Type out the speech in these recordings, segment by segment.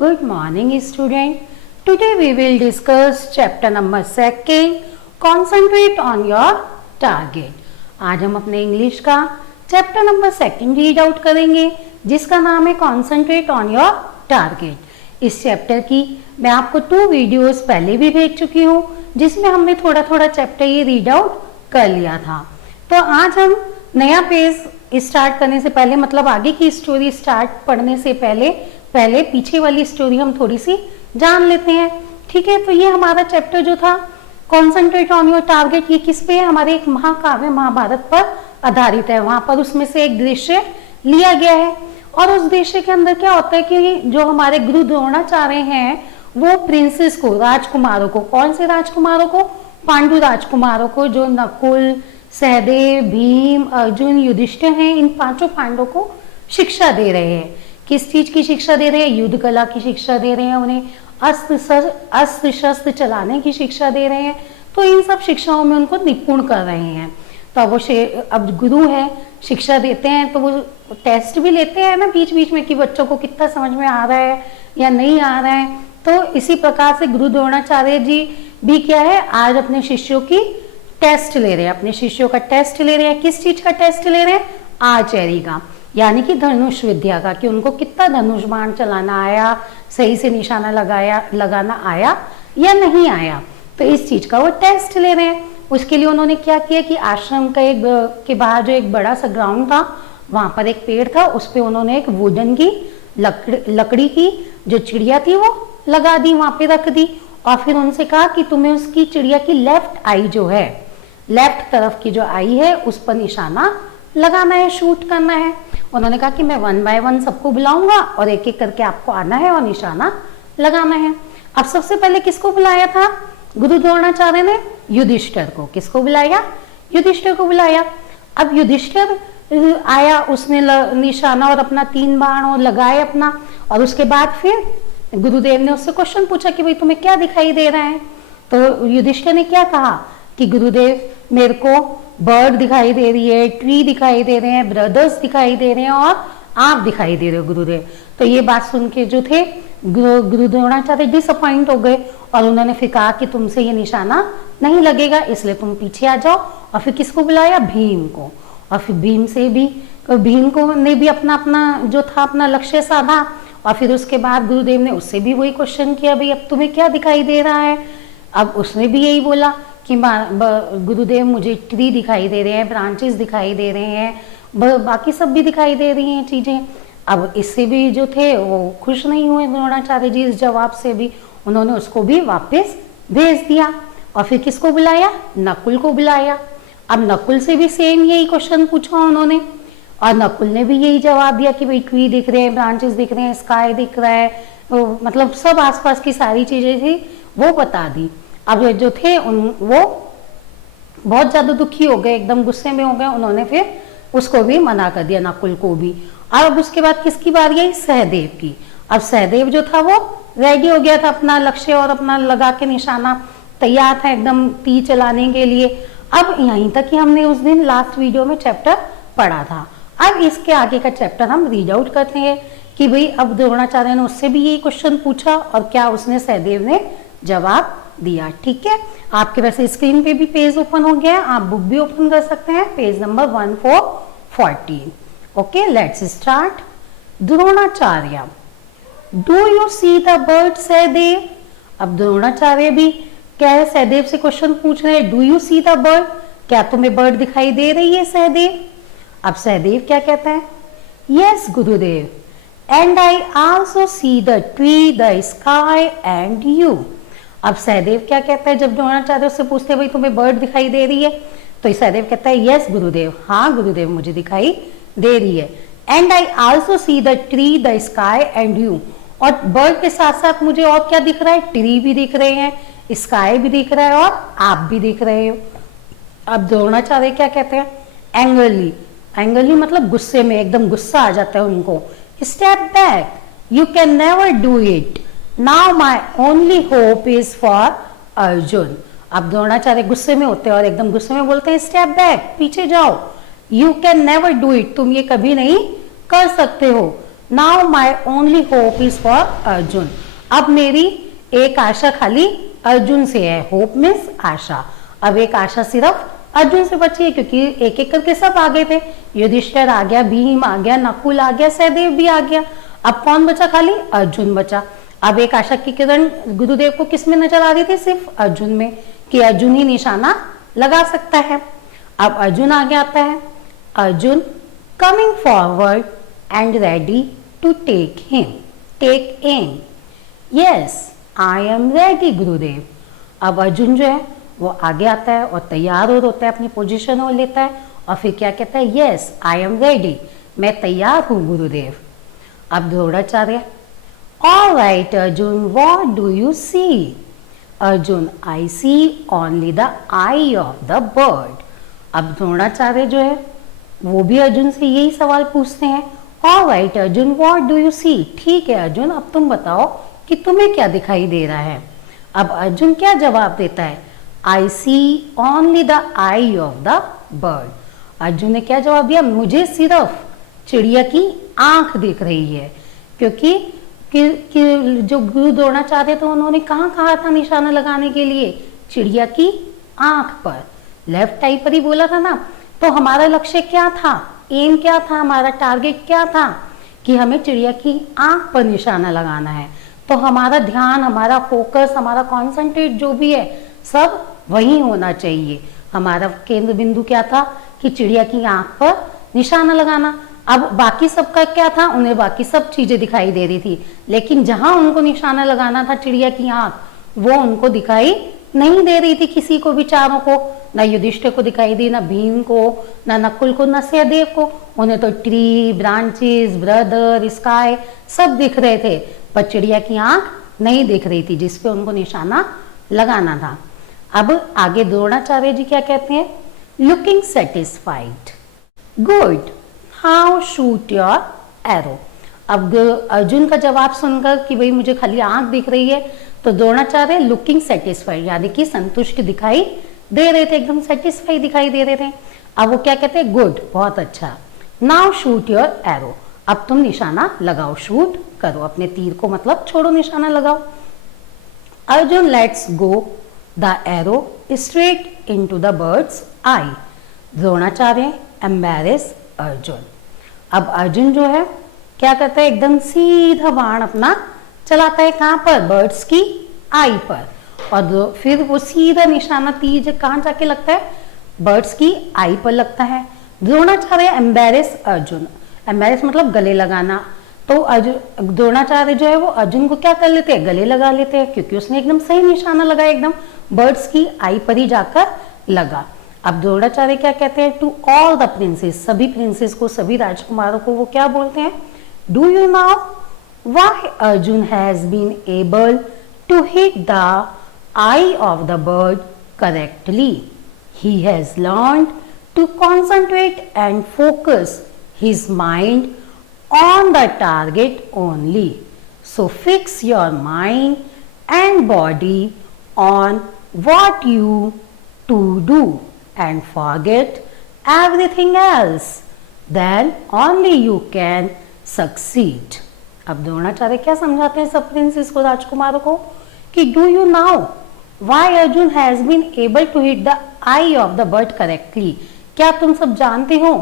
Good morning, student. Today we will discuss chapter number 2. Concentrate on your target. आज हम अपने English का chapter number 2 read out करेंगे, जिसका नाम है कॉन्सेंट्रेट ऑन योर टारगेट। इस चैप्टर की मैं आपको 2 वीडियोस पहले भी भेज चुकी हूँ, जिसमें हमने थोड़ा थोड़ा चैप्टर ये रीड आउट कर लिया था। तो आज हम नया पेज स्टार्ट करने से पहले, मतलब आगे की स्टोरी स्टार्ट पढ़ने से पहले पीछे वाली स्टोरी हम थोड़ी सी जान लेते हैं। ठीक है, तो ये हमारा चैप्टर जो था कॉन्सेंट्रेट ऑन योर टारगेट, ये किस पे है? हमारे एक महाकाव्य महाभारत पर आधारित है। वहां पर उसमें से एक दृश्य लिया गया है और उस दृश्य के अंदर क्या होता है कि जो हमारे गुरु द्रोणाचार्य हैं वो प्रिंसेस को, राजकुमारों को, कौन से राजकुमारों को? पांडु राजकुमारों को, जो नकुल, सहदेव, भीम, अर्जुन, युधिष्ठिर हैं, इन 5 पांडवों को शिक्षा दे रहे हैं। किस चीज की शिक्षा दे रहे हैं? युद्ध कला की शिक्षा दे रहे हैं, उन्हें अस्त्र शस्त्र चलाने की शिक्षा दे रहे हैं। तो इन सब शिक्षाओं में उनको निपुण कर रहे हैं। तो अब गुरु है, शिक्षा देते हैं, तो वो टेस्ट भी लेते हैं ना बीच बीच में कि बच्चों को कितना समझ में आ रहा है या नहीं आ रहा है। तो इसी प्रकार से गुरु द्रोणाचार्य जी भी क्या है, आज अपने शिष्यों की टेस्ट ले रहे हैं, अपने शिष्यों का टेस्ट ले रहे हैं। किस चीज का टेस्ट ले रहे हैं? आर्चरी का, यानी कि धनुष विद्या का, कि उनको कितना धनुष बाण चलाना आया, सही से निशाना लगाना आया या नहीं आया। तो इस चीज का वो टेस्ट ले रहे हैं। उसके लिए उन्होंने क्या किया कि आश्रम का के बाहर जो एक बड़ा सा ग्राउंड था, वहां पर एक पेड़ था, उस पे उन्होंने एक वुडन की लकड़ी की जो चिड़िया थी वो लगा दी, वहां पे रख दी। और फिर उनसे कहा कि तुम्हें उसकी चिड़िया की लेफ्ट आई जो है, लेफ्ट तरफ की जो आई है, उस पर निशाना लगाना है, शूट करना है। उन्होंने कहा कि मैं 1 बाय 1 सबको बुलाऊंगा और एक एक करके आपको आना है और निशाना लगाना है। अब सबसे पहले किसको बुलाया था गुरु द्रोणाचार्य ने? युधिष्ठिर को। किसको बुलाया? युधिष्ठिर को बुलाया। अब युधिष्ठिर आया, उसने निशाना और अपना 3 बाण और लगाए अपना, और उसके बाद फिर गुरुदेव ने उससे क्वेश्चन पूछा कि भाई तुम्हें क्या दिखाई दे रहा है? तो युधिष्ठिर ने क्या कहा कि गुरुदेव मेरे को बर्ड दिखाई दे रही है, ट्री दिखाई दे रहे हैं, ब्रदर्स दिखाई दे रहे हैं और आप दिखाई दे रहे हो गुरुदेव। तो ये बात सुन के जो थे गुरु द्रोणाचार्य डिसअपॉइंट हो गए और उन्होंने फिर कहा कि तुमसे ये निशाना नहीं लगेगा, इसलिए तुम पीछे आ जाओ। और फिर किसको बुलाया? भीम को। और फिर भीम को ने भी अपना जो था अपना लक्ष्य साधा। और फिर उसके बाद गुरुदेव ने उससे भी वही क्वेश्चन किया, भाई अब तुम्हें क्या दिखाई दे रहा है? अब उसने भी यही बोला कि गुरुदेव मुझे ट्री दिखाई दे रहे हैं, ब्रांचेस दिखाई दे रहे हैं, बाकी सब भी दिखाई दे रही हैं चीजें। अब इससे भी जो थे वो खुश नहीं हुए द्रोणाचार्य जी इस जवाब से भी, उन्होंने उसको भी वापस भेज दिया। और फिर किसको बुलाया? नकुल को बुलाया। अब नकुल से भी सेम यही क्वेश्चन पूछा उन्होंने, और नकुल ने भी यही जवाब दिया कि भाई ट्री दिख रहे हैं, ब्रांचेस दिख रहे हैं, स्काई दिख रहा है, मतलब सब आसपास की सारी चीजें थी वो बता दी। अब जो थे वो बहुत ज्यादा दुखी हो गए, एकदम गुस्से में हो गए। उन्होंने फिर उसको भी मना कर दिया, नकुल को भी। अब उसके बाद किसकी बारी आई? सहदेव की। अब सहदेव जो था वो रेडी हो गया था, अपना लक्ष्य और अपना लगा के निशाना तैयार था एकदम तीर चलाने के लिए। अब यहीं तक ही हमने उस दिन लास्ट वीडियो में चैप्टर पढ़ा था। अब इसके आगे का चैप्टर हम रीड आउट करते हैं कि भाई अब द्रोणाचार्य ने उससे भी यही क्वेश्चन पूछा और क्या उसने सहदेव ने जवाब दिया। ठीक है, आपके वैसे स्क्रीन पे भी पेज ओपन हो गया है, आप बुक भी ओपन कर सकते हैं, page number 1414। Okay, let's start. Dronacharya, do you see the bird? Sahadev. अब द्रोणाचार्य भी क्या है, सहदेव से क्वेश्चन पूछ रहे हैं, do you see the bird? क्या तुम्हें बर्ड दिखाई दे रही है सहदेव? अब सहदेव क्या कहता है? Yes Gurudev, and I also see the tree, the sky and you. अब सहदेव क्या कहता है जब द्रोणाचार्य से पूछते हैं भाई तुम्हें बर्ड दिखाई दे रही है? तो सहदेव कहता है यस गुरुदेव, हाँ गुरुदेव मुझे दिखाई दे रही है। And I also see the tree, the sky and you. और बर्ड के साथ साथ मुझे और क्या दिख रहा है? ट्री भी दिख रहे हैं, स्काई भी दिख रहा है और आप भी दिख रहे हो। अब द्रोणाचार्य क्या कहते हैं? एंग्रली, एंग्रली मतलब गुस्से में, एकदम गुस्सा आ जाता है उनको। Step back, you can never do it, now my only hope is for Arjun. अब द्रोणाचार्य गुस्से में होते हैं और एकदम गुस्से में बोलते हैं स्टेप बैक, पीछे जाओ, you can never do it, तुम ये कभी नहीं कर सकते हो, now my only hope is for Arjun. अब मेरी एक आशा खाली अर्जुन से है। होप मीन्स आशा। अब एक आशा सिर्फ अर्जुन से बची है, क्योंकि एक एक करके सब आ गए थे। युधिष्ठिर आ गया, भीम आ गया, नकुल आ गया, सहदेव भी आ गया। अब कौन बचा? खाली अर्जुन बचा। अब एक आशा की किरण गुरुदेव को किस में नजर आ रही थी? सिर्फ अर्जुन में, कि अर्जुन ही निशाना लगा सकता है। अब अर्जुन आगे आता है। Arjun coming forward and ready to take aim. Yes I am ready Gurudev. अब अर्जुन जो है वो आगे आता है और तैयार हो होता है, अपनी पोजीशन हो लेता है और फिर क्या कहता है? यस आई एम रेडी, मैं तैयार हूं गुरुदेव। अब Dronacharya, all right Arjun, what do you see? Arjun, I see only the eye of the bird. अब द्रोणाचार्य जो है वो भी अर्जुन से यही सवाल पूछते हैं। All right Arjun, what do you see? ठीक है अर्जुन, अब तुम बताओ कि तुम्हें क्या दिखाई दे रहा है। अब अर्जुन क्या जवाब देता है? I see only the eye of the bird. Arjun ने क्या जवाब दिया? मुझे सिर्फ चिड़िया की आंख दिख रही है। क्योंकि कि जो गुरु द्रोणाचार्य थे उन्होंने कहाँ कहा था निशाना लगाने के लिए? चिड़िया की आंख पर, लेफ्ट आई पर ही बोला था ना। तो हमारा लक्ष्य क्या था? एम क्या था? हमारा टारगेट क्या था? कि हमें चिड़िया की आंख पर निशाना लगाना है। तो हमारा ध्यान, हमारा फोकस, हमारा कॉन्सेंट्रेट जो भी है सब वही होना चाहिए। हमारा केंद्र बिंदु क्या था? कि चिड़िया की आंख पर निशाना लगाना। अब बाकी सबका क्या था? उन्हें बाकी सब चीजें दिखाई दे रही थी, लेकिन जहां उनको निशाना लगाना था चिड़िया की आंख, वो उनको दिखाई नहीं दे रही थी किसी को भी, चारों को। ना युधिष्ठिर को दिखाई दी, ना भीम को, ना नकुल को, ना सहदेव को। उन्हें तो ट्री, ब्रांचेस, ब्रदर, स्काई सब दिख रहे थे, पर चिड़िया की आंख नहीं दिख रही थी जिसपे उनको निशाना लगाना था। अब आगे द्रोणाचार्य जी क्या कहते हैं? Looking satisfied, good, how shoot your arrow. अब अर्जुन का जवाब सुनकर कि भाई मुझे खाली आंख दिख रही है, तो द्रोणाचार्य लुकिंग सेटिस्फाइड यानी कि संतुष्ट दिखाई दे रहे थे, एकदम सेटिस्फाई दिखाई दे रहे थे। अब वो क्या कहते हैं? गुड, बहुत अच्छा। नाउ शूट योर एरो, अब तुम निशाना लगाओ, शूट करो, अपने तीर को मतलब छोड़ो, निशाना लगाओ। Arjun let's go the arrow straight into the birds I. Dronacharya embarrass Arjun. अब अर्जुन जो है क्या करता है? एकदम सीधा बाण अपना चलाता है। कहां पर? बर्ड्स की आई पर। और फिर वो सीधा निशाना तीर कहां जाके लगता है? बर्ड्स की आई पर लगता है। द्रोणाचार्य एम्बैरेस अर्जुन, एम्बैरेस मतलब गले लगाना। तो द्रोणाचार्य जो है वो अर्जुन को क्या कर लेते हैं? गले लगा लेते हैं, क्योंकि उसने एकदम सही निशाना लगाया, एकदम बर्ड्स की आई पर ही जाकर लगा। अब द्रोणाचार्य क्या कहते हैं? टू ऑल द प्रिंसेस, सभी प्रिंसेस को, सभी राजकुमारों को वो क्या बोलते हैं? Do you know why Arjun has been able to hit the eye of the bird correctly? He has learned to concentrate and focus his mind on the target only. So fix your mind and body on what you to do and forget everything else. Then only you can succeed. अब द्रोणाचार्य क्या समझाते हैं सब princess को, राजकुमारों को, कि do you know why Arjun has been able to hit the eye of the bird correctly? क्या तुम सब जानते हो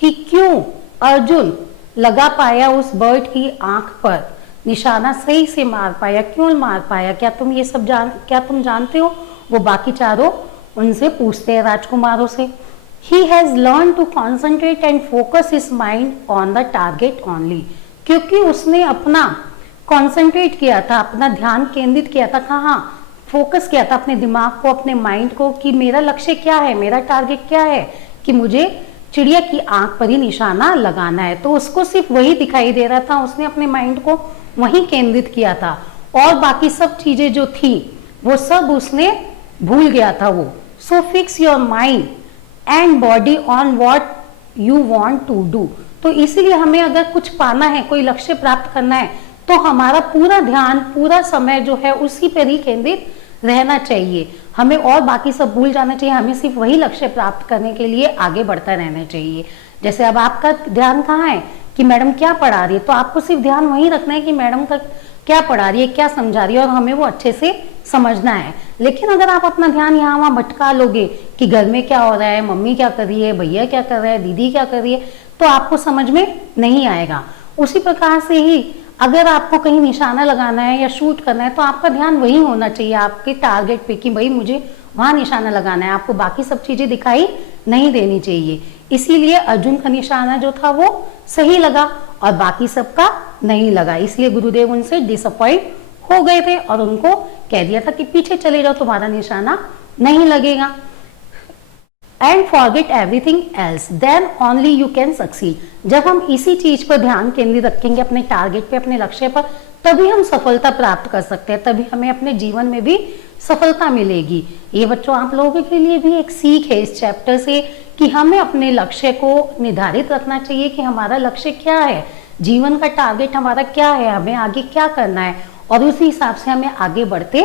कि क्यों अर्जुन लगा पाया उस बर्ड की आंख पर निशाना, सही से मार पाया, क्यों मार पाया? क्या तुम ये सब क्या तुम जानते हो? वो बाकी चारों उनसे पूछते हैं, राजकुमारों से। He has learn to concentrate and focus his mind on the target only, क्योंकि उसने अपना कॉन्सेंट्रेट किया था, अपना ध्यान केंद्रित किया था, कहाँ? फोकस किया था अपने दिमाग को, अपने माइंड को, कि मेरा लक्ष्य क्या है, मेरा टारगेट क्या है, कि मुझे चिड़िया की आंख पर ही निशाना लगाना है। तो उसको सिर्फ वही दिखाई दे रहा था, उसने अपने माइंड को वहीं केंद्रित किया था, और बाकी सब चीजें जो थी वो सब उसने भूल गया था वो। So fix your mind and body on what you want to do. तो इसीलिए हमें अगर कुछ पाना है, कोई लक्ष्य प्राप्त करना है, तो हमारा पूरा ध्यान, पूरा समय जो है उसी पर ही केंद्रित रहना चाहिए। हमें और बाकी सब भूल जाना चाहिए, हमें सिर्फ वही लक्ष्य प्राप्त करने के लिए आगे बढ़ता रहना चाहिए। जैसे अब आपका ध्यान कहाँ है? कि मैडम क्या पढ़ा रही है, तो आपको सिर्फ ध्यान वही रखना है कि मैडम का क्या पढ़ा रही है, क्या समझा रही है, और हमें वो अच्छे से समझना है। लेकिन अगर आप अपना ध्यान यहाँ वहाँ भटका लोगे कि घर में क्या हो रहा है, मम्मी क्या कर रही है, भैया क्या कर रहा है, दीदी क्या कर रही है, तो आपको समझ में नहीं आएगा। उसी प्रकार से ही अगर आपको कहीं निशाना लगाना है या शूट करना है, तो आपका ध्यान वही होना चाहिए आपके टारगेट पे कि भाई मुझे वहां निशाना लगाना है, आपको बाकी सब चीजें दिखाई नहीं देनी चाहिए। इसीलिए अर्जुन का निशाना जो था वो सही लगा और बाकी सबका नहीं लगा, इसलिए गुरुदेव उनसे डिसअपॉइंट हो गए थे और उनको कह दिया था कि पीछे चले जाओ, तुम्हारा निशाना नहीं लगेगा। And forget everything else then only you can succeed. जब हम इसी चीज पर ध्यान केंद्रित रखेंगे, अपने टारगेट पे, अपने लक्ष्य पर, तभी हम सफलता प्राप्त कर सकते हैं, तभी हमें अपने जीवन में भी सफलता मिलेगी। ये बच्चों आप लोगों के लिए भी एक सीख है इस चैप्टर से कि हमें अपने लक्ष्य को निर्धारित रखना चाहिए कि हमारा लक्ष्य क्या है, जीवन का टारगेट हमारा क्या है, हमें आगे क्या करना है, और उसी हिसाब से हमें आगे बढ़ते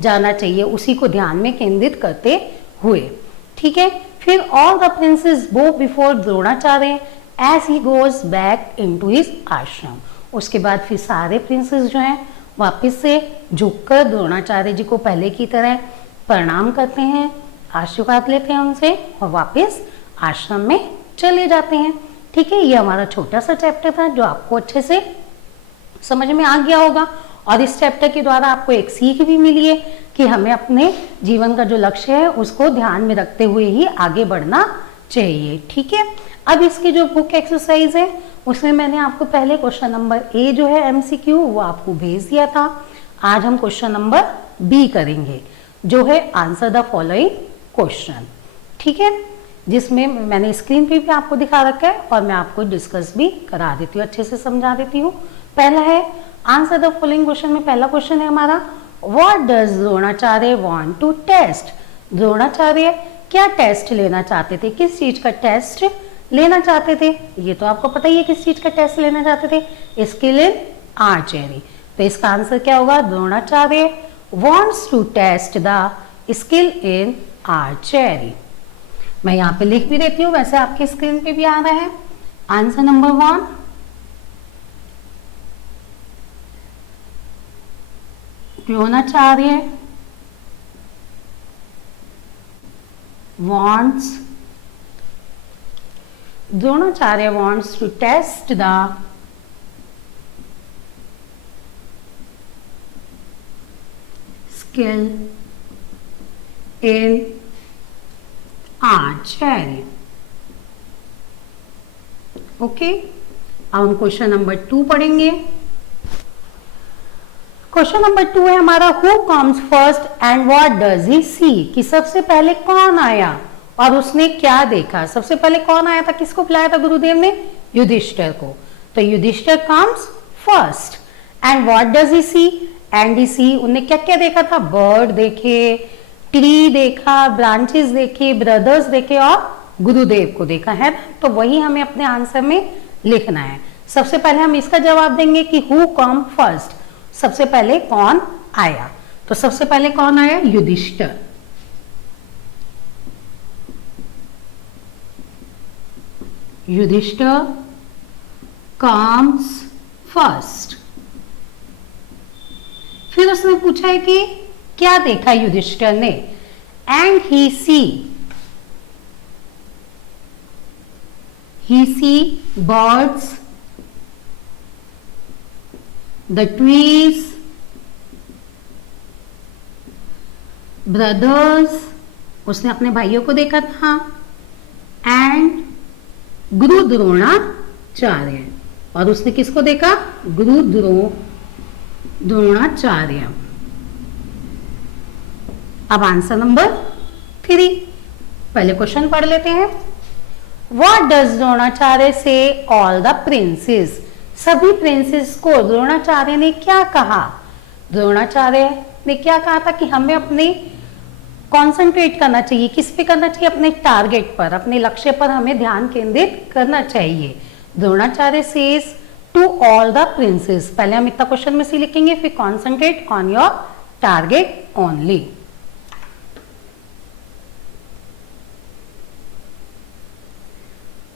जाना चाहिए, उसी को ध्यान में केंद्रित करते हुए। ठीक है, फिर all the princes bow before Dronacharya as he goes back into his ashram. उसके बाद फिर सारे प्रिंसेस जो हैं वापस से झुककर द्रोणाचार्य जी को पहले की तरह प्रणाम करते हैं, आशीर्वाद लेते हैं उनसे और वापस आश्रम में चले जाते हैं। ठीक है, ये हमारा छोटा सा चैप्टर था जो आपको अच्छे से समझ में आ गया होगा, और इस चैप्टर के द्वारा आपको एक सीख भी मिली है कि हमें अपने जीवन का जो लक्ष्य है उसको ध्यान में रखते हुए ही आगे बढ़ना चाहिए। ठीक है, अब इसकी जो बुक एक्सरसाइज है उसमें मैंने आपको पहले क्वेश्चन नंबर ए जो है एमसीक्यू वो आपको भेज दिया था। आज हम क्वेश्चन नंबर बी करेंगे जो है आंसर द फॉलोइंग क्वेश्चन। ठीक है, जिसमें मैंने स्क्रीन पे भी आपको दिखा रखा है और मैं आपको डिस्कस भी करा देती हूँ, अच्छे से समझा देती हूँ। पहला है आंसर द फॉलोइंग क्वेश्चन में पहला क्वेश्चन है हमारा, what does Dronacharya want to test. Dronacharya क्या टेस्ट लेना चाहते थे, किस चीज का टेस्ट लेना चाहते थे, ये तो आपको पता ही है किस चीज का टेस्ट लेना चाहते थे, स्किल इन आर्चरी। तो इसका आंसर क्या होगा, Dronacharya wants to test the skill in archery. मैं यहाँ पे लिख भी देती हूँ, वैसे आपके स्क्रीन पे भी आ रहा है। Answer number 1, Dronacharya wants to test the skill in archery. Okay, अब हम क्वेश्चन नंबर 2 पढ़ेंगे। क्वेश्चन नंबर 2 है हमारा, who comes first and what does he see, कि सबसे पहले कौन आया और उसने क्या देखा। सबसे पहले कौन आया था, किसको बुलाया था गुरुदेव ने, युधिष्ठिर को। तो Yudhishthir comes first and what does he see, and he see उन्हें क्या क्या देखा था, बर्ड देखे, ट्री देखा, ब्रांचेस देखे, ब्रदर्स देखे और गुरुदेव को देखा है। तो वही हमें अपने आंसर में लिखना है। सबसे पहले हम इसका जवाब देंगे कि हु कम फर्स्ट, सबसे पहले कौन आया। तो सबसे पहले कौन आया, युधिष्ठिर। Yudhishthir comes first. फिर उसने पूछा है कि क्या देखा युधिष्ठिर ने, and he see birds, the trees, brothers, उसने अपने भाइयों को देखा था, एंड गुरु द्रोणाचार्य, और उसने किसको देखा, गुरु द्रोणाचार्य। अब आंसर नंबर 3, पहले क्वेश्चन पढ़ लेते हैं। व्हाट डज द्रोणाचार्य से ऑल द प्रिंसेस, सभी प्रिंसेस को द्रोणाचार्य ने क्या कहा। द्रोणाचार्य ने क्या कहा था कि हमें अपने कंसंट्रेट करना चाहिए, किस पे करना चाहिए, अपने टारगेट पर, अपने लक्ष्य पर हमें ध्यान केंद्रित करना चाहिए। Dronacharya says to all the princes, पहले हम इतना क्वेश्चन में से लिखेंगे, फिर concentrate on your target only.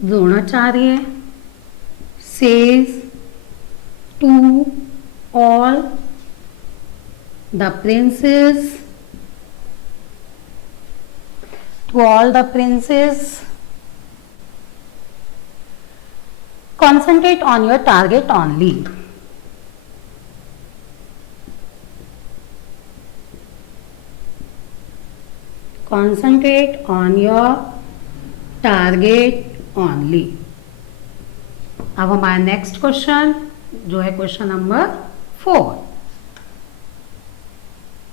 Dronacharya says to all the princes, concentrate on your target only. Concentrate on your target only. अब हमारा नेक्स्ट क्वेश्चन जो है क्वेश्चन नंबर 4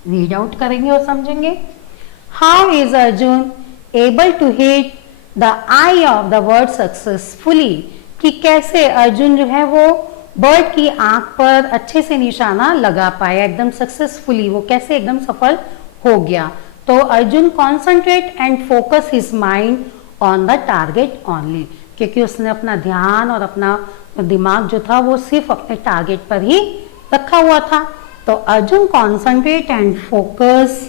रीड आउट करेंगे और समझेंगे. How is Arjun able to hit the eye of the bird successfully, कि कैसे अर्जुन जो है वो बर्ड की आंख पर अच्छे से निशाना लगा पाया एकदम सक्सेसफुली, वो कैसे एकदम सफल हो गया. तो Arjun concentrate and focus his mind on the target only, क्योंकि उसने अपना ध्यान और अपना दिमाग जो था वो सिर्फ अपने टारगेट पर ही रखा हुआ था. तो Arjun concentrate and focus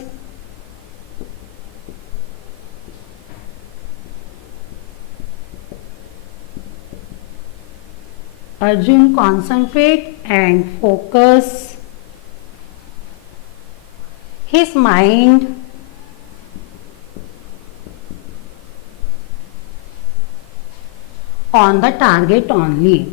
his mind on the target only.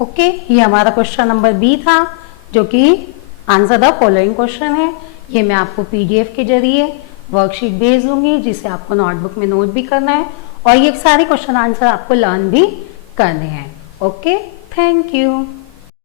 Okay, ये हमारा क्वेश्चन नंबर बी था जो कि आंसर द फॉलोइंग क्वेश्चन है. ये मैं आपको पीडीएफ के जरिए वर्कशीट भेज दूंगी जिसे आपको नोटबुक में नोट भी करना है और ये सारे क्वेश्चन आंसर आपको लर्न भी करने हैं. Okay, thank you.